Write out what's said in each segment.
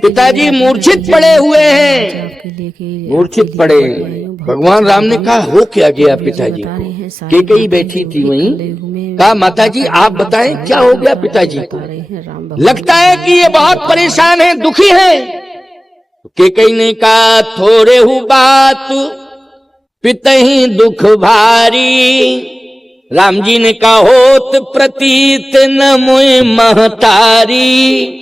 पिताजी मूर्छित पड़े हुए हैं, मूर्छित पड़े। भगवान राम ने कहा हो क्या गया पिताजी को? कैकेयी बैठी थी वहीं, कहा माताजी आप बताएं क्या हो गया पिताजी को? लगता है कि ये बहुत परेशान है, दुखी है। कैकेयी ने कहा थोड़े हु बात पितहि दुख भारी। राम जी ने कहा होत प्रतीत न मोय महतारी।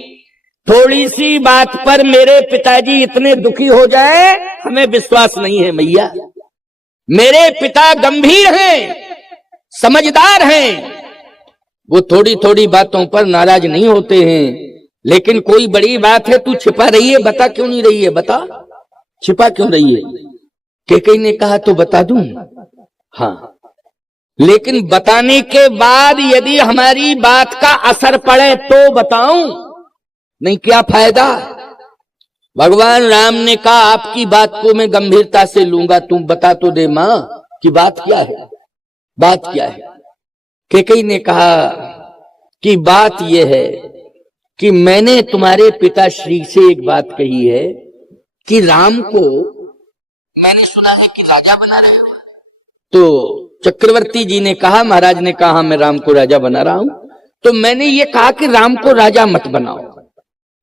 थोड़ी सी बात पर मेरे पिताजी इतने दुखी हो जाए हमें विश्वास नहीं है मैया। मेरे पिता गंभीर हैं, समझदार हैं, वो थोड़ी थोड़ी बातों पर नाराज नहीं होते हैं। लेकिन कोई बड़ी बात है तू छिपा रही है, बता क्यों नहीं रही है, बता छिपा क्यों रही है? कैकेयी ने कहा तो बता दूं, हाँ, लेकिन बताने के बाद यदि हमारी बात का असर पड़े तो बताऊं, नहीं क्या फायदा। भगवान राम ने कहा आपकी बात को मैं गंभीरता से लूंगा, तुम बता तो दे मां कि बात क्या है, बात क्या है। कैकेयी ने कहा कि बात यह है कि मैंने तुम्हारे पिताश्री से एक बात कही है कि राम को मैंने सुना है कि राजा बना रहे हो। तो चक्रवर्ती जी ने कहा, महाराज ने कहा मैं राम को राजा बना रहा हूं। तो मैंने ये कहा कि राम को राजा मत बनाओ।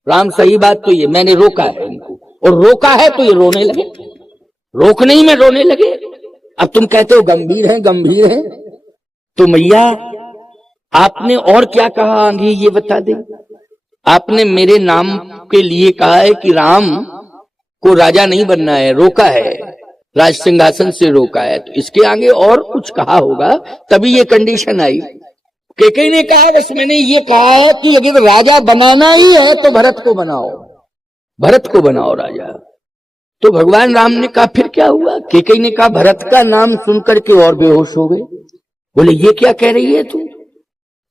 राम सही बात तो ये मैंने रोका है इनको, और रोका है तो ये रोने लगे, रोकने ही में रोने लगे। अब तुम कहते हो गंभीर है, गंभीर है, तो मैया आपने और क्या कहा आगे ये बता दे। आपने मेरे नाम के लिए कहा है कि राम को राजा नहीं बनना है, रोका है, राज सिंहासन से रोका है, तो इसके आगे और कुछ कहा होगा तभी ये कंडीशन आई। कैकेयी ने कहा बस मैंने ये कहा है कि अगर राजा बनाना ही है तो भरत को बनाओ, भरत को बनाओ राजा। तो भगवान राम ने कहा फिर क्या हुआ? कैकेयी ने कहा भरत का नाम सुनकर के और बेहोश हो गए। बोले ये क्या कह रही है तू?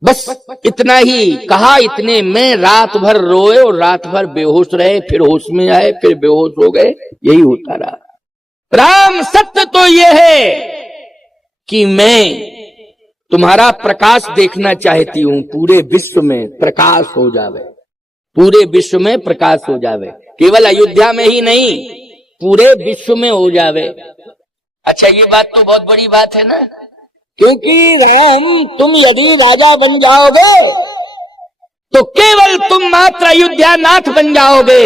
बस इतना ही कहा, इतने में रात भर रोए और रात भर बेहोश रहे, फिर होश में आए, फिर बेहोश हो गए, यही होता रहा। राम सत्य तो यह है कि मैं तुम्हारा प्रकाश देखना चाहती हूं, पूरे विश्व में प्रकाश हो जावे, पूरे विश्व में प्रकाश हो जावे, केवल अयोध्या में ही नहीं पूरे विश्व में हो जावे। अच्छा ये बात तो बहुत बड़ी बात है ना, क्योंकि राम तुम यदि राजा बन जाओगे तो केवल तुम मात्र अयोध्या नाथ बन जाओगे,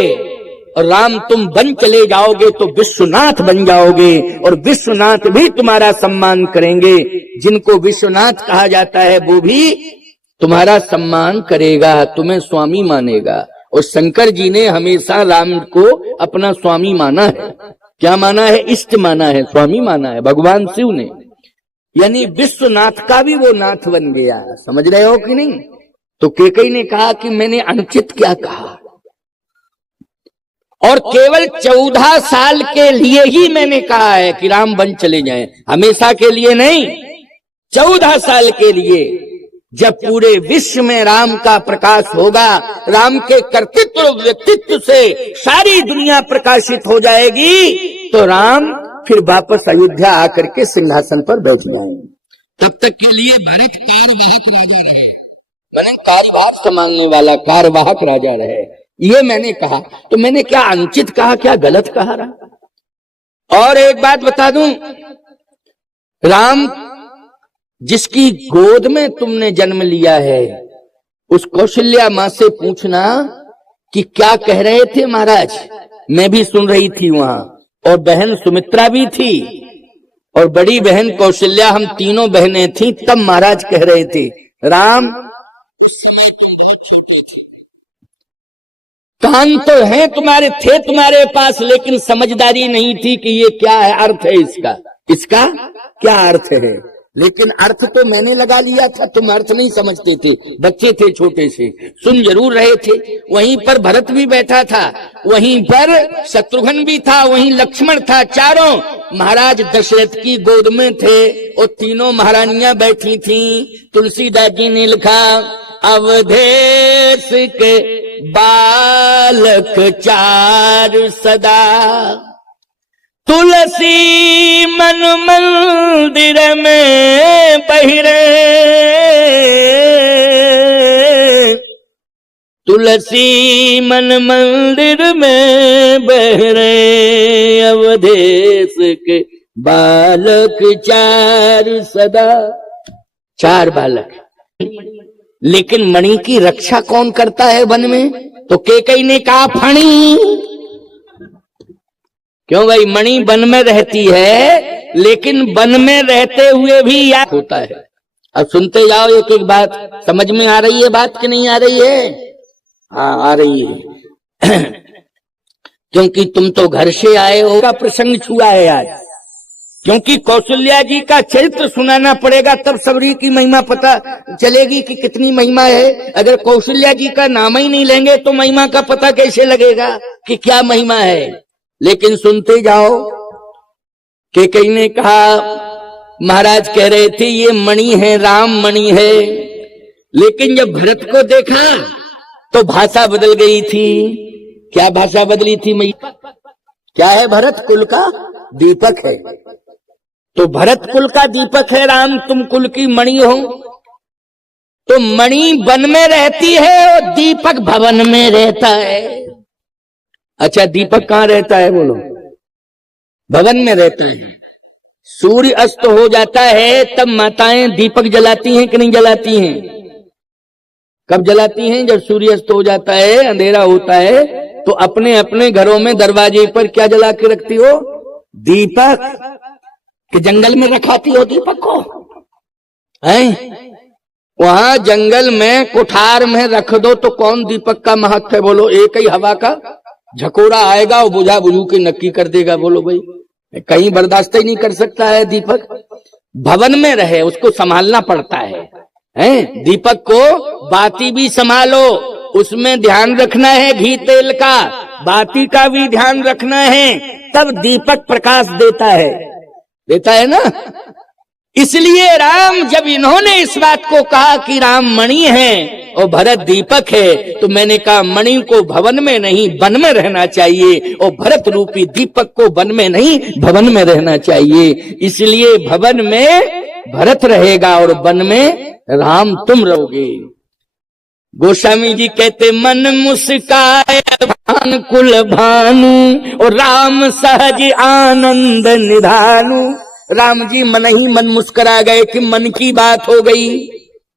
और राम तुम बन चले जाओगे तो विश्वनाथ बन जाओगे, और विश्वनाथ भी तुम्हारा सम्मान करेंगे। जिनको विश्वनाथ कहा जाता है वो भी तुम्हारा सम्मान करेगा, तुम्हें स्वामी मानेगा। और शंकर जी ने हमेशा राम को अपना स्वामी माना है। क्या माना है? इष्ट माना है, स्वामी माना है भगवान शिव ने, यानी विश्वनाथ का भी वो नाथ बन गया। समझ रहे हो कि नहीं? तो कैकेयी ने कहा कि मैंने अनुचित क्या कहा, और केवल 14 साल के लिए ही मैंने कहा है कि राम बन चले जाएं, हमेशा के लिए नहीं, 14 साल के लिए। जब पूरे विश्व में राम का प्रकाश होगा, राम के कर्तृत्व और व्यक्तित्व से सारी दुनिया प्रकाशित हो जाएगी, तो राम फिर वापस अयोध्या आकर के सिंहासन पर बैठ जाएंगे। तब तक के लिए भरत कार्यवाहक राजा रहे, मैंने कार्यभार संभालने वाला कार्यवाहक राजा रहे, ये मैंने कहा। तो मैंने क्या अनुचित कहा, क्या गलत कहा रहा? और एक बात बता दूं, राम जिसकी गोद में तुमने जन्म लिया है उस कौशल्या मां से पूछना कि क्या कह रहे थे महाराज। मैं भी सुन रही थी वहां, और बहन सुमित्रा भी थी, और बड़ी बहन कौशल्या, हम तीनों बहनें थी। तब महाराज कह रहे थे राम कान तो है तुम्हारे, थे तुम्हारे पास, लेकिन समझदारी नहीं थी कि ये क्या है, अर्थ है इसका, इसका क्या अर्थ है। लेकिन अर्थ तो मैंने लगा लिया था, तुम अर्थ नहीं समझते थे, बच्चे थे छोटे से, सुन जरूर रहे थे। वहीं पर भरत भी बैठा था, वहीं पर शत्रुघ्न भी था, वहीं लक्ष्मण था, चारों महाराज दशरथ की गोद में थे, और तीनों महारानियां बैठी थी। तुलसीदास जी ने लिखा अवधेश के बालक चार सदा, तुलसी मन मंदिर में बहिरे। तुलसी मन मंदिर में बहरे अवधेश के बालक चार सदा। चार बालक, लेकिन मणि की रक्षा कौन करता है वन में? तो केकई ने कहा फणी। क्यों भाई? मणि वन में रहती है, लेकिन वन में रहते हुए भी याद होता है। अब सुनते जाओ एक एक बात। समझ में आ रही है बात कि नहीं आ रही है? हाँ, आ रही है। क्योंकि तुम तो घर से आए हो, का प्रसंग छुआ है आज। क्योंकि कौशल्या जी का चरित्र सुनाना पड़ेगा, तब सबरी की महिमा पता चलेगी कि कितनी महिमा है। अगर कौशल्या जी का नाम ही नहीं लेंगे तो महिमा का पता कैसे लगेगा कि क्या महिमा है। लेकिन सुनते जाओ। केकई ने कहा, महाराज कह रहे थे ये मणि है, राम मणि है। लेकिन जब भरत को देखा तो भाषा बदल गई थी। क्या भाषा बदली थी? मैया क्या है? भरत कुल का दीपक है। तो भरत कुल का दीपक है राम, तुम कुल की मणि हो। तो मणि वन में रहती है और दीपक भवन में रहता है। अच्छा, दीपक कहां रहता है बोलो? भवन में रहता है। सूर्य अस्त हो जाता है तब माताएं दीपक जलाती हैं कि नहीं जलाती हैं? कब जलाती हैं? जब सूर्य अस्त हो जाता है, अंधेरा होता है, तो अपने अपने घरों में दरवाजे पर क्या जला के रखती हो? दीपक। कि जंगल में रखाती हो दीपक को? हैं? वहां जंगल में कुठार में रख दो तो कौन दीपक का महत्व है बोलो? एक ही हवा का झकोरा आएगा और बुझा बुझू के नक्की कर देगा। बोलो भाई, कहीं बर्दाश्त ही नहीं कर सकता है दीपक। भवन में रहे, उसको संभालना पड़ता है। हैं? दीपक को बाती भी संभालो, उसमें ध्यान रखना है घी तेल का, बाती का भी ध्यान रखना है, तब दीपक प्रकाश देता है ना। इसलिए राम, जब इन्होंने इस बात को कहा कि राम मणि है और भरत दीपक है, तो मैंने कहा मणि को भवन में नहीं वन में रहना चाहिए, और भरत रूपी दीपक को वन में नहीं भवन में रहना चाहिए। इसलिए भवन में भरत रहेगा और वन में राम तुम रहोगे। गोस्वामी जी कहते, मन मुस्काए भान कुल भानु और राम सहज आनंद निधानु। राम जी मन ही मन मुस्कुरा गए कि मन की बात हो गई।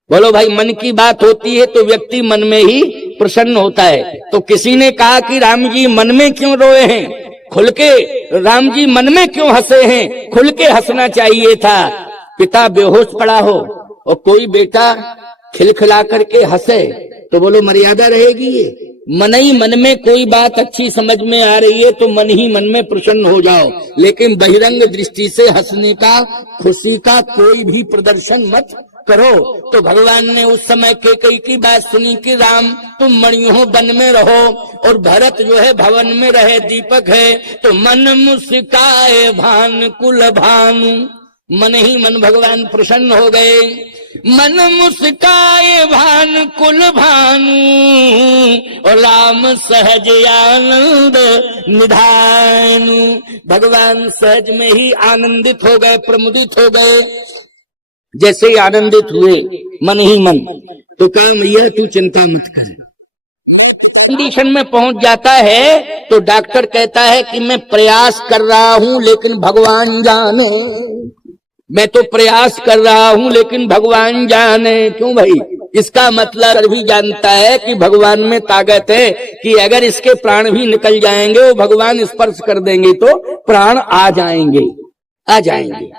बोलो भाई, मन की बात होती है तो व्यक्ति मन में ही प्रसन्न होता है। तो किसी ने कहा कि राम जी मन में क्यों रोए हैं? खुल के राम जी मन में क्यों हंसे हैं? खुल के हंसना चाहिए था। पिता बेहोश पड़ा हो और कोई बेटा खिलखिला करके हंसे तो बोलो मर्यादा रहेगी ये? मन ही मन में कोई बात अच्छी समझ में आ रही है तो मन ही मन में प्रसन्न हो जाओ, लेकिन बहिरंग दृष्टि से हंसने का, खुशी का कोई भी प्रदर्शन मत करो। तो भगवान ने उस समय केकई की बात सुनी कि राम तुम मणि हो, वन में रहो, और भरत जो है भवन में रहे, दीपक है। तो मन मुस्काए भान कुल भानु, मन ही मन भगवान प्रसन्न हो गए। मन मुस्काए भान कुल भानु और राम सहज आनंद निधानु। भगवान सहज में ही आनंदित हो गए, प्रमुदित हो गए। जैसे ही आनंदित हुए मन ही मन, तो कहा मैया तू चिंता मत कर। कंडीशन में पहुंच जाता है तो डॉक्टर कहता है कि मैं प्रयास कर रहा हूं लेकिन भगवान जाने, मैं तो प्रयास कर रहा हूं लेकिन भगवान जाने। क्यों भाई? इसका मतलब भी जानता है कि भगवान में ताकत है कि अगर इसके प्राण भी निकल जाएंगे, वो भगवान स्पर्श कर देंगे तो प्राण आ जाएंगे।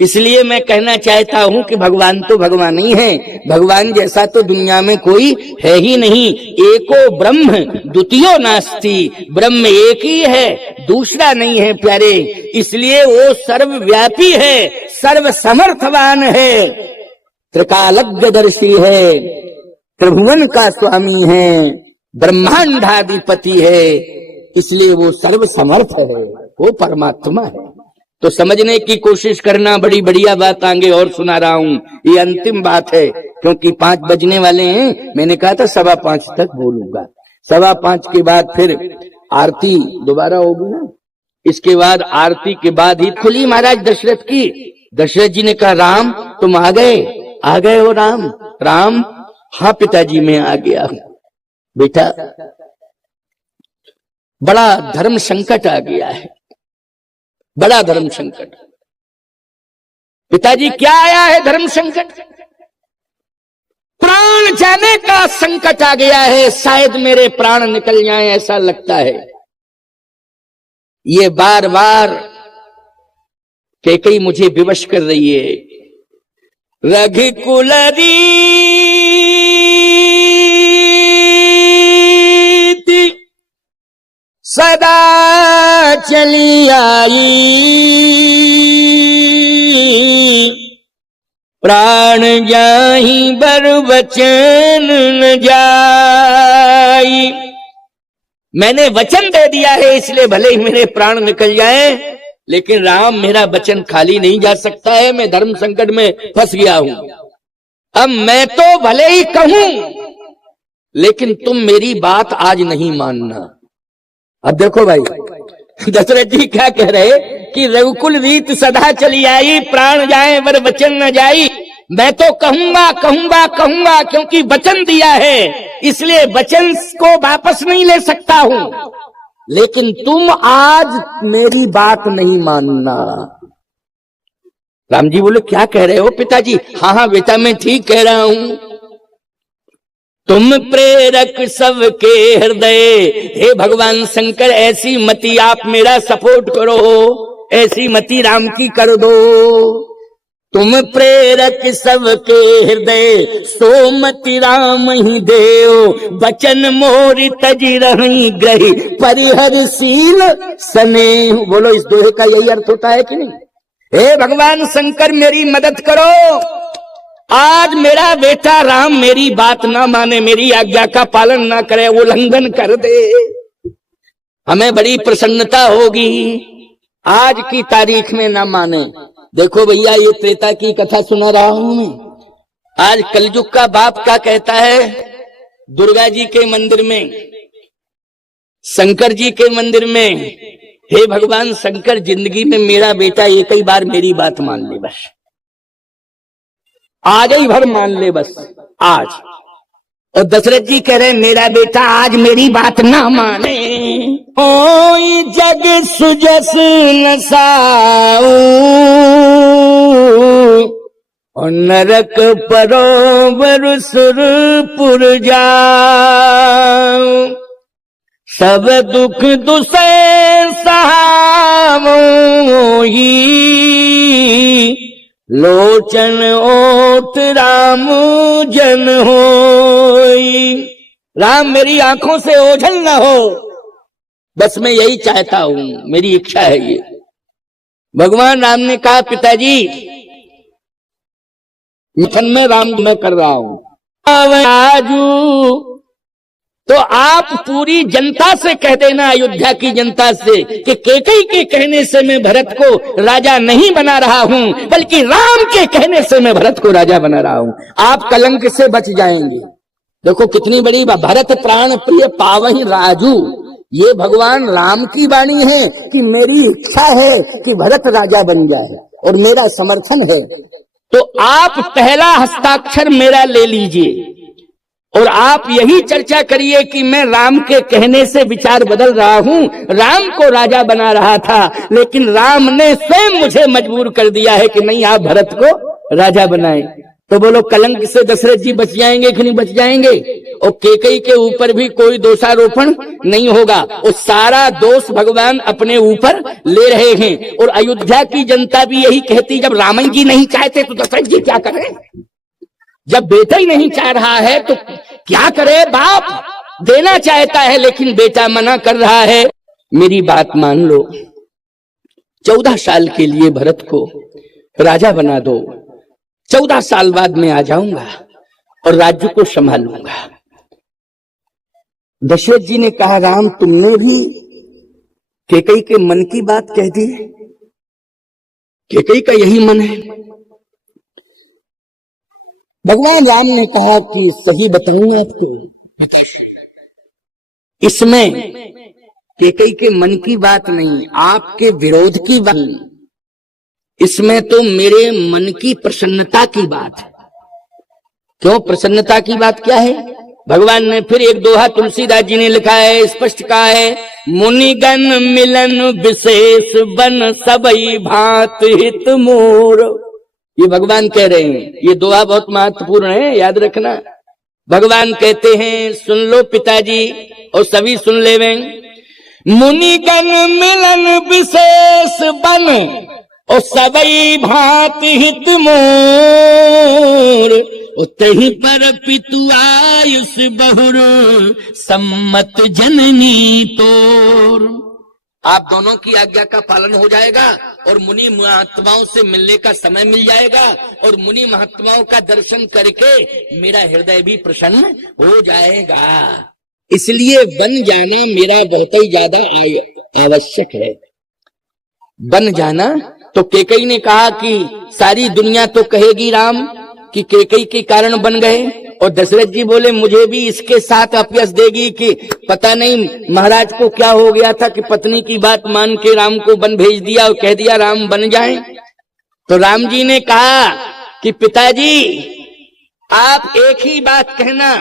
इसलिए मैं कहना चाहता हूं कि भगवान तो भगवान ही है, भगवान जैसा तो दुनिया में कोई है ही नहीं। एको ब्रह्म द्वितीयो नास्ति, ब्रह्म एक ही है, दूसरा नहीं है प्यारे। इसलिए वो सर्वव्यापी है, सर्व समर्थवान है, त्रिकालज्ञदर्शी है, त्रिभुवन का स्वामी है, ब्रह्मांडाधिपति है। इसलिए वो सर्व समर्थ है, वो परमात्मा है। तो समझने की कोशिश करना। बड़ी बढ़िया बात आगे और सुना रहा हूं, ये अंतिम बात है क्योंकि 5 बजने वाले हैं। मैंने कहा था 5:15 तक बोलूंगा। 5:15 के बाद फिर आरती दोबारा होगी ना। इसके बाद आरती के बाद ही खुली महाराज दशरथ की। दशरथ जी ने कहा राम तुम आ गए हो राम? राम हाँ पिताजी मैं आ गया। बेटा बड़ा धर्म संकट आ गया है, बड़ा धर्म संकट। पिताजी क्या आया है धर्म संकट? प्राण जाने का संकट आ गया है, शायद मेरे प्राण निकल जाएं ऐसा लगता है। ये बार बार कैकेयी मुझे विवश कर रही है। रघुकुल रीति सदा चली आई, प्राण जाहि बर वचन न जाई। मैंने वचन दे दिया है इसलिए भले ही मेरे प्राण निकल जाएं, लेकिन राम मेरा वचन खाली नहीं जा सकता है। मैं धर्म संकट में फंस गया हूं। अब मैं तो भले ही कहूं, लेकिन तुम मेरी बात आज नहीं मानना। अब देखो भाई दशरथ जी क्या कह रहे कि रघुकुल रीत सदा चली आई, प्राण जाए वर वचन न जाई। मैं तो कहूंगा कहूंगा कहूंगा, क्योंकि वचन दिया है, इसलिए वचन को वापस नहीं ले सकता हूं। लेकिन तुम आज मेरी बात नहीं मानना। राम जी बोले क्या कह रहे हो पिताजी? हाँ हाँ बेटा मैं ठीक कह रहा हूं। तुम प्रेरक सबके हृदय, हे भगवान शंकर ऐसी मति आप मेरा सपोर्ट करो, ऐसी मति राम की कर दो। तुम प्रेरक सबके हृदय, सोमति राम ही देव, वचन मोरि तजि रहि ग्रही, परिहरशील स्नेह। बोलो इस दोहे का यही अर्थ होता है कि नहीं? हे भगवान शंकर मेरी मदद करो, आज मेरा बेटा राम मेरी बात ना माने, मेरी आज्ञा का पालन ना करे, उल्लंघन कर दे, हमें बड़ी प्रसन्नता होगी। आज की तारीख में ना माने। देखो भैया ये त्रेता की कथा सुना रहा हूं मैं। आज कलयुग का बाप क्या कहता है? दुर्गा जी के मंदिर में, शंकर जी के मंदिर में, हे भगवान शंकर जिंदगी में मेरा बेटा एक ही बार मेरी बात मान ले, बस आज ही भर मान ले, बस आज। और दशरथ जी कह रहे मेरा बेटा आज मेरी बात ना माने। ओई जग सुजस नसाऊ, और नरक परोवर सुरपुर जाऊं, सब दुख दुसे सहावों ही, लोचन ओट राम जन होई। राम मेरी आंखों से ओझल न हो, बस मैं यही चाहता हूं, मेरी इच्छा है ये। भगवान राम ने कहा पिताजी मिथन में राम मैं कर रहा हूं। आजू तो आप पूरी जनता से कह देना, अयोध्या की जनता से, कि कैकेयी के कहने से मैं भरत को राजा नहीं बना रहा हूं, बल्कि राम के कहने से मैं भरत को राजा बना रहा हूं। आप कलंक से बच जाएंगे। देखो कितनी बड़ी बात, भरत प्राण प्रिय पावहि राजू। ये भगवान राम की वाणी है कि मेरी इच्छा है कि भरत राजा बन जाए और मेरा समर्थन है। तो आप पहला हस्ताक्षर मेरा ले लीजिए और आप यही चर्चा करिए कि मैं राम के कहने से विचार बदल रहा हूं, राम को राजा बना रहा था, लेकिन राम ने स्वयं मुझे मजबूर कर दिया है कि नहीं आप भरत को राजा बनाए। तो बोलो कलंक से दशरथ जी बच जाएंगे कि नहीं बच जाएंगे? और कैकेयी के ऊपर भी कोई दोषारोपण नहीं होगा, और सारा दोष भगवान अपने ऊपर ले रहे हैं। और अयोध्या की जनता भी यही कहती, जब रामन जी नहीं चाहते तो दशरथ जी क्या करें? जब बेटा ही नहीं चाह रहा है तो क्या करे? बाप देना चाहता है लेकिन बेटा मना कर रहा है। मेरी बात मान लो, 14 साल के लिए भरत को राजा बना दो, 14 साल बाद मैं आ जाऊंगा और राज्य को संभालूंगा। दशरथ जी ने कहा राम तुमने भी कैकेयी के मन की बात कह दी। कैकेयी का यही मन है। भगवान राम ने कहा कि सही बताऊंगा आपको, इसमें कैकेयी के मन की बात नहीं, आपके विरोध की बात नहीं, इसमें तो मेरे मन की प्रसन्नता की बात है। क्यों प्रसन्नता की बात क्या है? भगवान ने फिर एक दोहा तुलसीदास जी ने लिखा है, स्पष्ट कहा है, मुनिगण मिलन विशेष बन सबई भांत हित मोर। ये भगवान कह रहे हैं, ये दोहा बहुत महत्वपूर्ण है, याद रखना। भगवान कहते हैं, सुन लो पिताजी और सभी सुन लेवे, मुनिगण मिलन विशेष बन और सबई भांत हित मोर, उतहि पर पितु आयुष बहुर सम्मत जननी तोर। आप दोनों की आज्ञा का पालन हो जाएगा और मुनि महात्माओं से मिलने का समय मिल जाएगा और मुनि महात्माओं का दर्शन करके मेरा हृदय भी प्रसन्न हो जाएगा। इसलिए बन जाना मेरा बहुत ही ज्यादा आवश्यक है। बन जाना तो कैकेयी ने कहा कि सारी दुनिया तो कहेगी राम कि कैकेयी के कारण बन गए, और दशरथ जी बोले मुझे भी इसके साथ अपयश देगी कि पता नहीं महाराज को क्या हो गया था कि पत्नी की बात मान के राम को वन भेज दिया और कह दिया राम बन जाएं। तो राम जी ने कहा कि पिताजी आप एक ही बात कहना,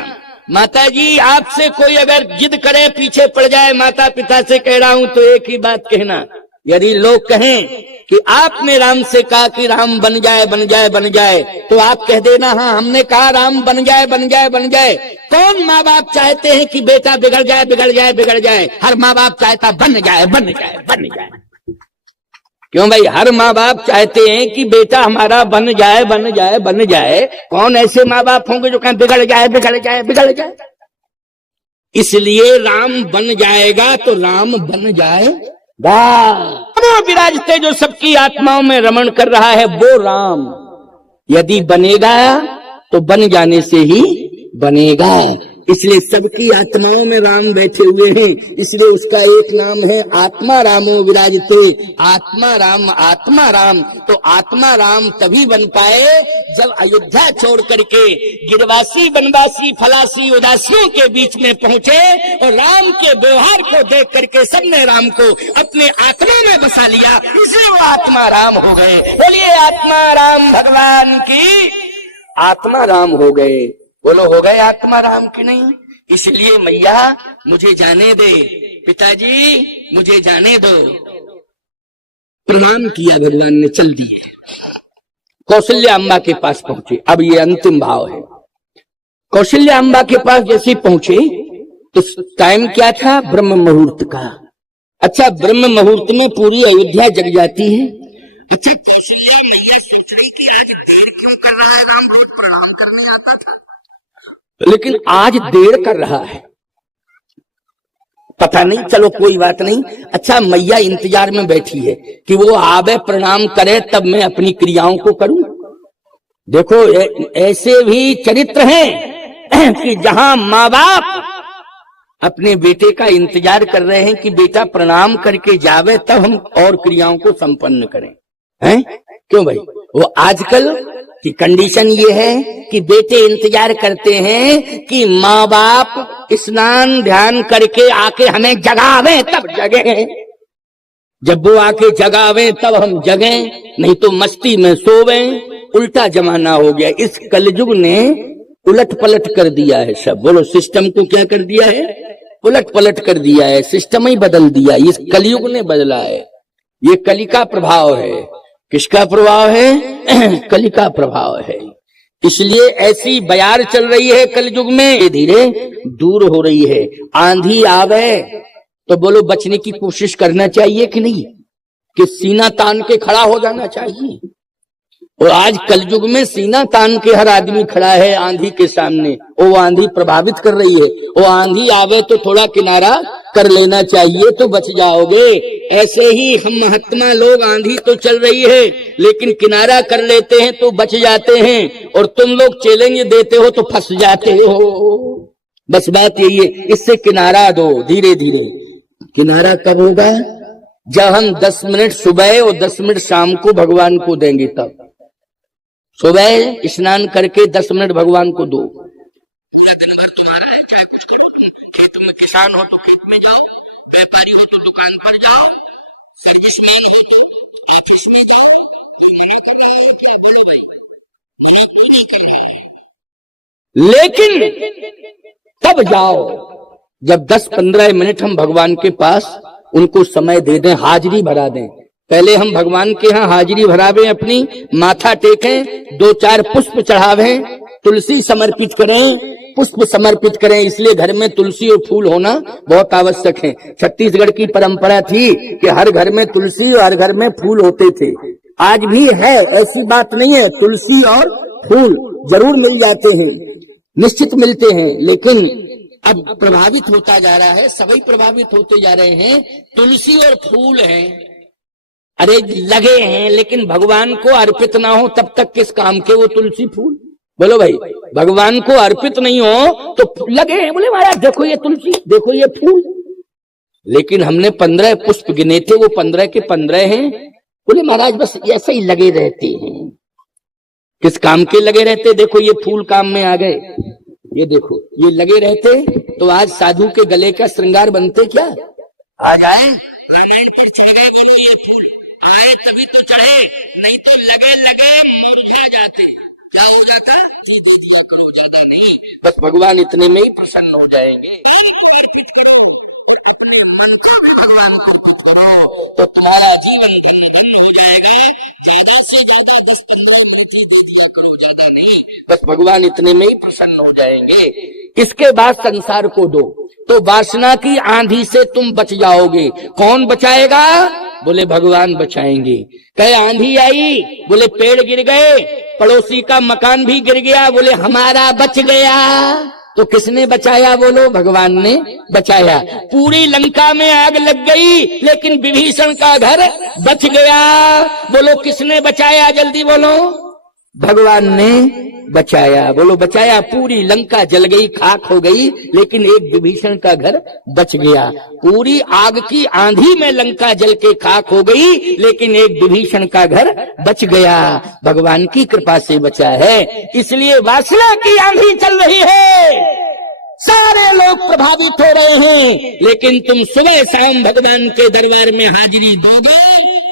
माताजी आपसे कोई अगर जिद करे पीछे पड़ जाए, माता पिता से कह रहा हूं तो एक ही बात कहना, यदि लोग कहें कि आपने राम से कहा कि राम बन जाए बन जाए बन जाए, तो आप कह देना हाँ हमने कहा राम बन जाए बन जाए बन जाए। कौन माँ बाप चाहते हैं कि बेटा बिगड़ जाए बिगड़ जाए बिगड़ जाए? हर माँ बाप चाहता बन जाए बन जाए बन जाए। क्यों भाई? हर माँ बाप चाहते हैं कि बेटा हमारा बन जाए बन जाए बन जाए। कौन ऐसे माँ बाप होंगे जो कहें बिगड़ जाए बिगड़ जाए बिगड़ जाए? इसलिए राम बन जाएगा तो राम बन जाएगा। विराजते जो सबकी आत्माओं में रमण कर रहा है वो राम यदि बनेगा तो बन जाने से ही बनेगा। इसलिए सबकी आत्माओं में राम बैठे हुए हैं, इसलिए उसका एक नाम है आत्मा रामो विराजते। आत्मा राम तो आत्मा राम तभी बन पाए जब अयोध्या छोड़ करके गिरवासी बनवासी फलासी उदासियों के बीच में पहुंचे और राम के व्यवहार को देख करके सबने राम को अपने आत्मा में बसा लिया, इसलिए वो आत्मा राम हो गए। बोलिए आत्मा राम भगवान की। आत्मा राम हो गए। बोलो हो गए आत्मा राम की नहीं? इसलिए मैया मुझे जाने दे, पिताजी मुझे जाने दो। प्रणाम किया भगवान ने, चल दिए। कौशल्या अम्बा के पास पहुंचे। अब ये अंतिम भाव है। कौशल्या अम्बा के पास जैसे पहुंचे तो टाइम क्या था? ब्रह्म मुहूर्त का। अच्छा, ब्रह्म मुहूर्त में पूरी अयोध्या जग जाती है। अच्छा, कौशल्या मैया सोच रही कि आज देर क्यों कर रहा है राम? बहुत प्रणाम करने आता था, लेकिन आज देर कर रहा है, पता नहीं, चलो कोई बात नहीं। अच्छा, मैया इंतजार में बैठी है कि वो आवे प्रणाम करे तब मैं अपनी क्रियाओं को करूं। देखो ऐसे भी चरित्र हैं कि जहां माँ बाप अपने बेटे का इंतजार कर रहे हैं कि बेटा प्रणाम करके जावे तब हम और क्रियाओं को संपन्न करें। हैं? क्यों भाई? वो आजकल की कंडीशन ये है कि बेटे इंतजार करते हैं कि माँ बाप स्नान ध्यान करके आके हमें जगावे तब जगे। जब वो आके जगावे तब हम जगे, नहीं तो मस्ती में सोवे। उल्टा जमाना हो गया। इस कलयुग ने उलट पलट कर दिया है सब। बोलो, सिस्टम को क्या कर दिया है? उलट पलट कर दिया है। सिस्टम ही बदल दिया। इस कलयुग ने बदला है। ये कली का प्रभाव है। किसका प्रभाव है? कली का प्रभाव है। इसलिए ऐसी बयार चल रही है कलयुग में, धीरे धीरे दूर हो रही है। आंधी आवे तो बोलो बचने की कोशिश करना चाहिए कि नहीं? कि सीना तान के खड़ा हो जाना चाहिए। और आज कलयुग में सीना तान के हर आदमी खड़ा है आंधी के सामने। वो आंधी प्रभावित कर रही है। वो आंधी आवे तो थोड़ा किनारा कर लेना चाहिए तो बच जाओगे। ऐसे ही हम महात्मा लोग, आंधी तो चल रही है लेकिन किनारा कर लेते हैं तो बच जाते हैं, और तुम लोग चैलेंज देते हो तो फंस जाते हो। बस बात यही है, इससे किनारा दो धीरे धीरे। किनारा कब होगा? जब हम 10 मिनट सुबह और 10 मिनट शाम को भगवान को देंगे तब। सुबह स्नान करके 10 मिनट भगवान को दो। पूरा दिन भर तुम्हारा है, चाहे कुछ करो। तुम खेत में किसान हो तो खेत में जाओ, व्यापारी हो तो दुकान पर जाओ, सर्विसमैन हो तो ऑफिस में जाओ। नहीं कर रहे हो क्या करो भाई, नहीं कर रहे। लेकिन तब जाओ जब 10-15 मिनट हम भगवान के पास उनको समय दे दें, हाजिरी भरा दें। पहले हम भगवान के यहाँ हाजिरी भरावें, अपनी माथा टेकें, 2-4 पुष्प चढ़ावें, तुलसी समर्पित करें, पुष्प समर्पित करें। इसलिए घर में तुलसी और फूल होना बहुत आवश्यक है। छत्तीसगढ़ की परंपरा थी कि हर घर में तुलसी और हर घर में फूल होते थे। आज भी है, ऐसी बात नहीं है, तुलसी और फूल जरूर मिल जाते हैं, निश्चित मिलते हैं। लेकिन अब प्रभावित होता जा रहा है, सभी प्रभावित होते जा रहे हैं। तुलसी और फूल हैं, अरे लगे हैं, लेकिन भगवान को अर्पित ना हो तब तक किस काम के वो तुलसी फूल? बोलो भाई, भगवान को अर्पित नहीं हो तो लगे हैं, बोले महाराज देखो ये तुलसी, देखो ये फूल। लेकिन हमने 15 पुष्प गिने थे, वो 15 के 15 हैं। बोले महाराज बस ऐसे ही लगे रहते हैं। किस काम के लगे रहते? देखो ये फूल काम में आ गए, ये देखो ये लगे रहते तो आज साधु के गले का श्रृंगार बनते क्या? आ जाए ये फूल आए तभी तो चढ़े, नहीं तो लगे लगे मुरझा जाते। क्या हो जाता? करो ज्यादा नहीं, बस भगवान इतने में ही प्रसन्न हो जाएंगे। भगवान को करो तो तुम्हारा जीवन धन्य हो जाएगा। ज्यादा से ज्यादा 10-15 मिनट दे दिया करो, ज्यादा नहीं, बस भगवान इतने में ही प्रसन्न हो जाएंगे। इसके बाद संसार को दो तो वासना की आंधी से तुम बच जाओगे। कौन बचाएगा? बोले भगवान बचाएंगे। कहे आंधी आई, बोले पेड़ गिर गए, पड़ोसी का मकान भी गिर गया, बोले हमारा बच गया। तो किसने बचाया? बोलो भगवान ने बचाया। पूरी लंका में आग लग गई लेकिन विभीषण का घर बच गया। बोलो किसने बचाया? जल्दी बोलो। भगवान ने बचाया। बोलो बचाया। पूरी लंका जल गई, खाक हो गई, लेकिन एक विभीषण का घर बच गया। पूरी आग की आंधी में लंका जल के खाक हो गई, लेकिन एक विभीषण का घर बच गया। भगवान की कृपा से बचा है। इसलिए वासना की आंधी चल रही है, सारे लोग प्रभावित हो रहे हैं, लेकिन तुम सुबह शाम भगवान के दरबार में हाजिरी दोगे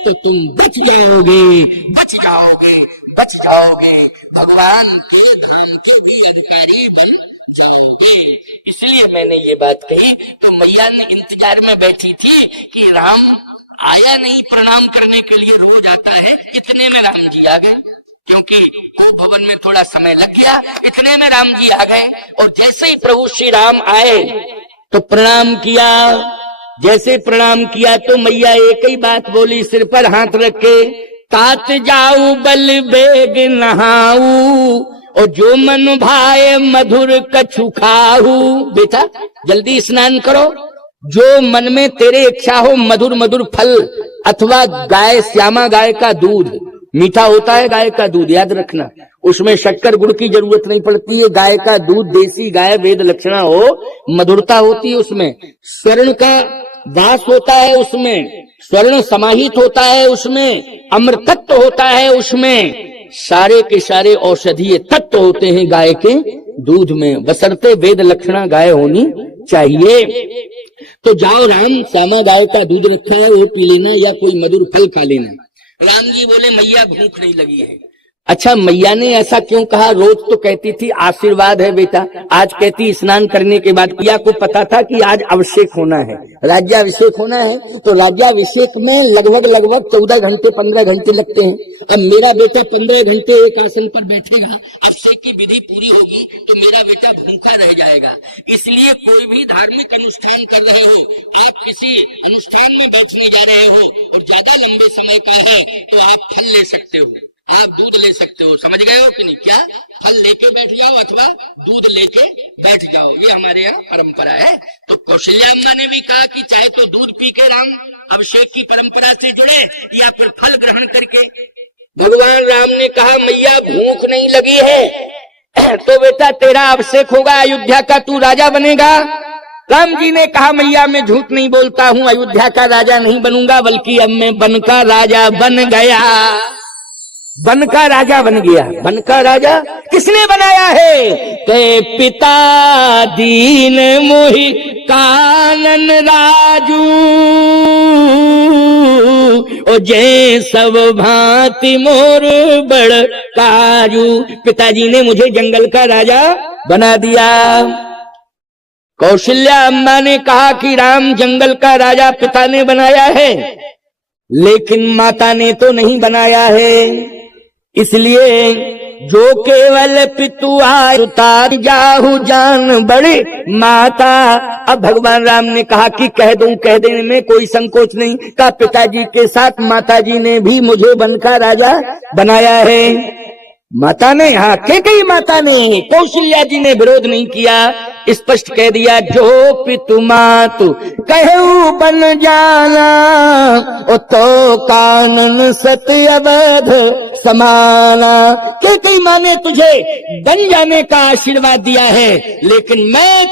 तो तुम बच जाओगे, बच जाओगे, बच जाओगे। भगवान के धाम के भी अधिकारी बन जाओगे। इसलिए मैंने ये बात कही। तो मैया ने इंतजार में बैठी थी कि राम आया नहीं प्रणाम करने के लिए, रोज आता है। इतने में राम जी आ गए, क्योंकि गोप भवन में थोड़ा समय लग गया। इतने में राम जी आ गए और जैसे ही प्रभु श्री राम आए तो प्रणाम किया। जैसे प्रणाम किया तो मैया एक ही बात बोली, सिर पर हाथ रख के, तात जाऊ बल बेग नहाऊ और जो मन भाए मधुर कछु खाऊ। बेटा जल्दी स्नान करो, जो मन में तेरे इच्छा हो, मधुर मधुर फल अथवा गाय, श्यामा गाय का दूध, मीठा होता है गाय का दूध, याद रखना, उसमें शक्कर गुड़ की जरूरत नहीं पड़ती है। गाय का दूध, देसी गाय, वेद लक्षणा हो, मधुरता होती है उसमें, स्वर्ण का वास होता है उसमें, स्वर्ण समाहित होता है उसमें, अमृतत्व होता है उसमें, सारे के सारे औषधीय तत्व होते हैं गाय के दूध में, बशर्ते वेद लक्षणा गाय होनी चाहिए। तो जाओ राम, श्यामा गाय का दूध रखा है वो पी लेना, या कोई मधुर फल खा लेना। राम जी बोले मैया भूख नहीं लगी है। अच्छा मैया ने ऐसा क्यों कहा? रोज तो कहती थी आशीर्वाद है बेटा, आज कहती स्नान करने के बाद। मैया को पता था कि आज अभिषेक होना है, राज्याभिषेक होना है, तो राज्याभिषेक में लगभग 14 घंटे 15 घंटे लगते हैं। अब मेरा बेटा 15 घंटे एक आसन पर बैठेगा, अभिषेक की विधि पूरी होगी तो मेरा बेटा भूखा रह जाएगा। इसलिए कोई भी धार्मिक अनुष्ठान कर रहे हो, आप किसी अनुष्ठान में बैठने जा रहे हो और ज्यादा लंबे समय का है तो आप फल ले सकते हो, आप दूध ले सकते हो। समझ गए हो कि नहीं? क्या फल लेके बैठ जाओ अथवा दूध लेके बैठ जाओ, ये हमारे यहाँ परंपरा है। तो कौशल्या अम्मा ने भी कहा कि चाहे तो दूध पी के राम अभिषेक की परंपरा से जुड़े या फिर फल ग्रहण करके। भगवान राम ने कहा मैया भूख नहीं लगी है तो बेटा तेरा अभिषेक होगा, अयोध्या का तू राजा बनेगा। राम जी ने कहा मैया मैं झूठ नहीं बोलता हूँ, अयोध्या का राजा नहीं बनूंगा, बल्कि अब मैं वन का राजा बन गया। वन का राजा बन गया। वन का राजा किसने बनाया है? ते पिता दीन मोहि कानन राजू ओ जय सब भांति मोर बड़ काजू। पिताजी ने मुझे जंगल का राजा बना दिया। कौशल्या अम्मा ने कहा कि राम जंगल का राजा पिता ने बनाया है, लेकिन माता ने तो नहीं बनाया है। इसलिए जो केवल पितु उतार जाहु जान बड़े माता। अब भगवान राम ने कहा कि कह दूं, कह देने में कोई संकोच नहीं। कहा पिताजी के साथ माताजी ने भी मुझे बनकर राजा बनाया है। माता ने, हाँ कैकेयी माता ने, कौशल्या जी ने विरोध नहीं किया, स्पष्ट कह दिया जो पितु मातु कहू बन जाना, ओ तो कानन सत्य अवध समाना। कैकेयी माँ ने तुझे बन जाने का आशीर्वाद दिया है, लेकिन मैं